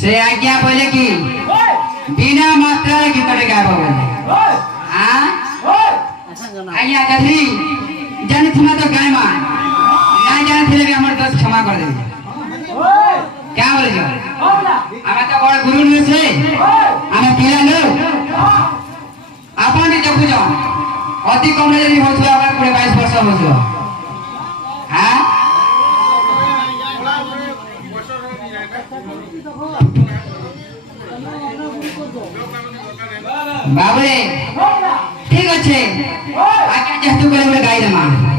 से आज्ञा बोले कि बिना मात्रा गीतटे गाब बोले हाँ आज्ञा गधरी जाने थी तो गाय मां नहीं जाने थे भी हमारे दोस्त क्षमा कर दे क्या बोले जो हमें तो बड़े गुरु नहीं से हमें पिला लो अपन भी देखो जाओ अति कम नहीं हो तो हमारे पूरे 22 वर्ष हो जो हाँ बाबरे ठीक अच्छे आके जहतु करे बोले गाय दमा